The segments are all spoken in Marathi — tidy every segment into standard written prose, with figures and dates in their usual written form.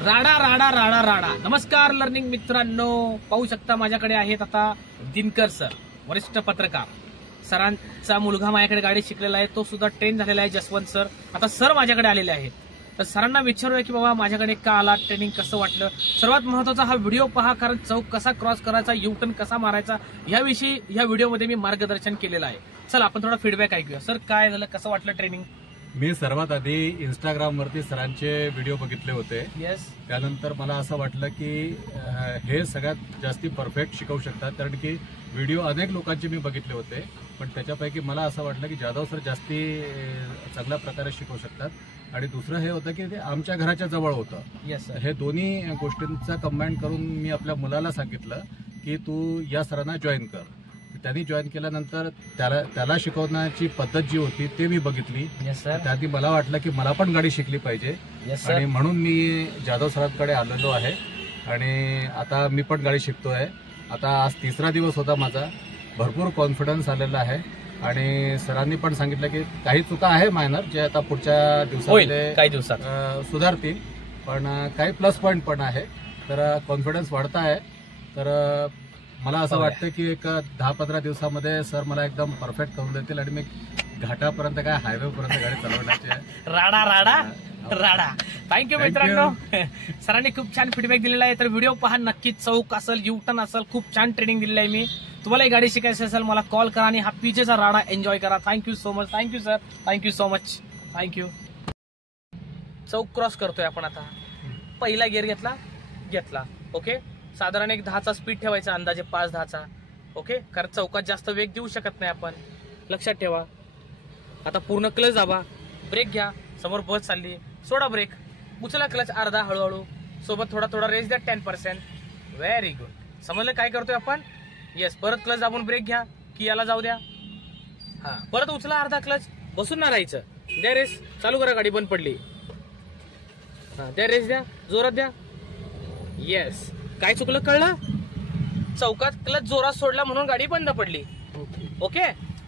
राडा राडा राडा राडा. नमस्कार लर्निंग मित्रांनो, पाहू शकता माझ्याकडे आहेत आता दिनकर सर, वरिष्ठ पत्रकार. सरांचा मुलगा माझ्याकडे गाडी शिकलेला आहे, तो सुद्धा ट्रेन झालेला आहे, जसवंत सर. आता सर माझ्याकडे आलेले आहेत, तर सरांना विचारूया की बाबा माझ्याकडे का आला, ट्रेनिंग कसं वाटलं. सर्वात महत्वाचा हा व्हिडिओ पहा, कारण चौक कसा क्रॉस करायचा, यू टर्न कसा मारायचा याविषयी या व्हिडिओमध्ये मी मार्गदर्शन केलेलं आहे. चला आपण थोडा फीडबॅक ऐकूया. सर काय झालं, कसं वाटलं ट्रेनिंग? मी सर्वात आधी इंस्टाग्राम वरती सरांचे व्हिडिओ बघितले होते. येस. त्यानंतर मला असं वाटलं की हे सगळ्यात जास्ती परफेक्ट शिकवू शकतात, कारण की व्हिडिओ अनेक लोकांचे मी बघितले होते, पण त्याच्यापैकी मला असं वाटलं की जाधव सर जास्ती चांगल्या प्रकारे शिकवू शकतात. आणि दुसरं हे होतं की ते आमच्या घराच्या जवळ होतं. Yes sir. हे दोन्ही गोष्टींचा कंबाईन करून मी आपल्या मुलाला सांगितलं की तू या सरांना जॉईन कर. त्यांनी जॉईन केल्यानंतर त्याला शिकवण्याची पद्धत जी होती ते मी बघितली. त्याआधी मला वाटलं की मला पण गाडी शिकली पाहिजे, आणि म्हणून मी जाधव सरांकडे आलेलो आहे. आणि आता मी पण गाडी शिकतोय. आता आज 3रा दिवस होता माझा. भरपूर कॉन्फिडन्स आलेला आहे, आणि सरांनी पण सांगितलं की काही चुका आहे मायनर, जे आता पुढच्या दिवसामध्ये काही दिवसात सुधारतील, पण काही प्लस पॉईंट पण आहे. तर कॉन्फिडन्स वाढता आहे. तर मला असं वाटतं की एक 10-15 दिवसामध्ये सर मला एकदम परफेक्ट करून देतील, आणि मी घाटापर्यंत काय हायवे पर्यंत गाडी चालवण्याची आहे. राडा राडा राडा. थँक्यू मित्रांनो. सरांनी खूप छान फीडबॅक दिलेला आहे. तर व्हिडिओ पहा नक्की. चौक असेल, यू टर्न असेल, खूप छान ट्रेनिंग दिलेली आहे मी. तुम्हालाही गाडी शिकायची असेल मला कॉल करा, आणि हा पीजेचा राडा एन्जॉय करा. Thank you so much. Thank you sir. Thank you so much. Thank you. चौक क्रॉस करतोय आपण आता. पहिला गिअर घेतला. ओके. साधारण एक 10चा स्पीड ठेवायचा, अंदाजे 5-10चा. ओके. कारण चौकात जास्त वेग देऊ शकत नाही आपण, लक्षात ठेवा. आता पूर्ण क्लच दाबा, ब्रेक घ्या. समोर बस चालली, सोडा ब्रेक, उचला क्लच अर्धा, हळूहळू. सोबत थोडा थोडा रेस द्या, 10%. Very good. समजलं काय करतोय आपण? येस. परत क्लच दाबून ब्रेक घ्या, की याला जाऊ द्या. हा, परत उचला अर्धा क्लच, बसून ना राहायचं. द्या रेस, चालू करा. गाडी बंद पडली. हा, द्या रेस, द्या जोरात द्या. येस. काय चुकलं कळलं? चौकात क्लच जोरात सोडला म्हणून गाडी बंद पडली. ओके.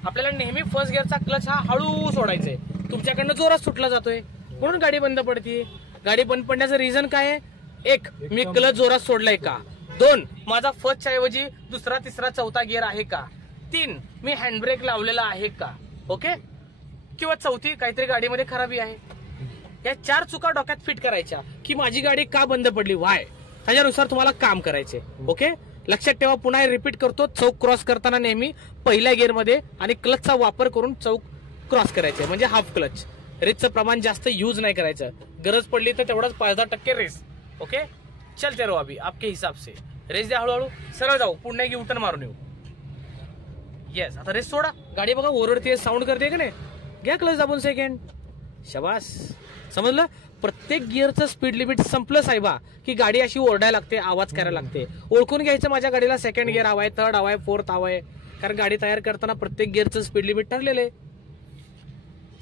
आपल्याला नेहमी फर्स्ट गिअरचा क्लच हा हळू सोडायचंय. तुमच्याकडनं जोरात सुटला जातोय म्हणून गाडी बंद पडते. गाडी बंद पडण्याचं रिझन काय आहे? 1, मी क्लच जोरात सोडलाय का? 2, माझा फर्स्टच्या ऐवजी 2रा, 3रा, 4था गिअर आहे का? 3, मी हँडब्रेक लावलेला आहे का? ओके. किंवा 4थी काहीतरी गाडीमध्ये खराबी आहे. या 4 चुका डोक्यात फिट करायच्या की माझी गाडी का बंद पडली, वाय. त्याच्यानुसार तुम्हाला काम करायचे. ओके. लक्षात ठेवा. पुन्हा रिपीट करतो. चौक क्रॉस करताना नेहमी पहिल्या गिअरमध्ये आणि क्लचचा वापर करून चौक क्रॉस करायचे, म्हणजे हाफ क्लच. रेसचं प्रमाण जास्त यूज नाही करायचं. गरज पडली तर तेवढाच 5-10% रेस. ओके. चलते रहो अभी आपके हिसाब से. रेस द्या हळूहळू. सरळ जाऊ, पुन्हा एक U-टर्न मारून येऊ. येस. आता रेस सोडा. गाडी बघा ओरडते, साऊंड करते का नाही? घ्या क्लच दाबून सेकंड. शाबास. समजलं? प्रत्येक गिअरचं स्पीड लिमिट संपलं साहेबा की गाडी अशी ओरडायला लागते, आवाज करायला लागते. ओळखून घ्यायचं माझ्या गाडीला सेकंड गिअर हवाय, थर्ड हवाय, फोर्थ हवाय, कारण गाडी तयार करताना प्रत्येक गिअरचं स्पीड लिमिट ठरलेलं आहे.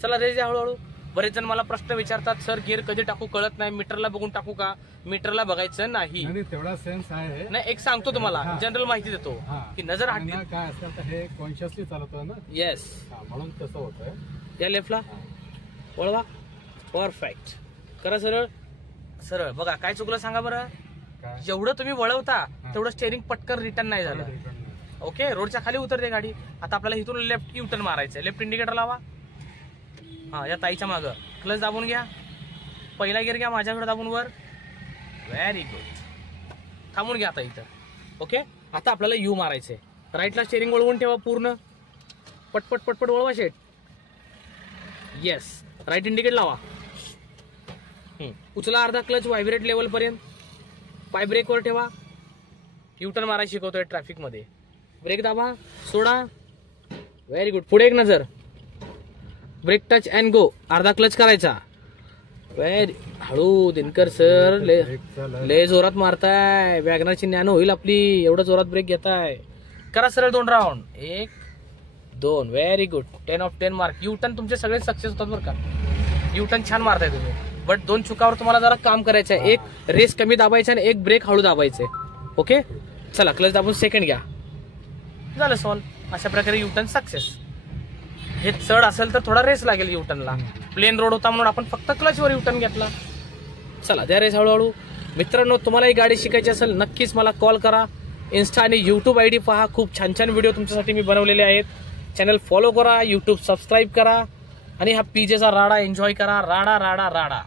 चला रेस द्या हळूहळू. बरेच जण मला प्रश्न विचारतात, सर गिअर कधी टाकू कळत नाही, मीटरला बघून टाकू का? मीटरला बघायचं नाही. तेवढा सेन्स आहे नाही. एक सांगतो तुम्हाला, जनरल माहिती देतो की नजर हटली काय असतं तर हे कॉन्शियसली चालवतोय ना. येस. म्हणून तसं होतंय. या लेफ्टला वळवा. परफेक्ट. करा सरळ सरळ. बघा काय चुकलं सांगा बरं. जेवढं तुम्ही वळवता तेवढं स्टेअरिंग पटकन रिटर्न नाही झालं. ओके. रोडच्या खाली उतरते गाडी. आता आपल्याला इथून लेफ्ट U-टर्न मारायचं. लेफ्ट इंडिकेटर लावा. हा, या ताईच्या मागं क्लच दाबून घ्या. पहिला गिअर घ्या, माझ्याकडे दाबून वर. Very good. थांबून घ्या आता इथं. ओके. आता आपल्याला U मारायचंय. राईटला स्टेअरिंग वळवून ठेवा पूर्ण. पटपट पटपट वळवा शेट. येस. राईट इंडिकेटर लावा. उचला अर्धा क्लच व्हायब्रेट लेवल पर्यंत. पाय ब्रेकवर ठेवा. U-टर्न मारायला शिकवतोय ट्रॅफिक मध्ये. ब्रेक दाबा, सोडा. Very good. पुढे एक नजर. Break touch and go. अर्धा क्लच करायचा. व्हेरी हळू. दिनकर सर ले जोरात मारताय. वॅगनरची नॅनो होईल आपली, एवढं जोरात ब्रेक घेताय. करा सरळ 2 round. 1, 2. Very good. 10 of 10 mark. U-टर्न तुमचे सगळे सक्सेस होतात बरं का. U-टर्न छान मारताय तुम्ही. बट 2 चुकावर तुम्हाला जरा काम करायचं आहे. 1 रेस कमी दाबायचा आणि 1 ब्रेक हळू दाबायचे. ओके. चला क्लच दाबून सेकंड घ्या. झालं सॉल्व. अशा प्रकारे U-टर्न सक्सेस. हे चढ असेल तर थोडा रेस लागेल U-टर्नला. प्लेन रोड होता म्हणून आपण फक्त क्लचवर U-टर्न घेतला. चला द्या रेस हळूहळू. मित्रांनो, तुम्हाला ही गाडी शिकायची असेल नक्कीच मला कॉल करा. इन्स्टा आणि यूट्यूब आयडी पहा, खूप छान छान व्हिडिओ तुमच्यासाठी मी बनवलेले आहेत. चॅनल फॉलो करा, यूट्यूब सबस्क्राईब करा आणि हा पीजेचा राडा एन्जॉय करा. राडा राडा राडा.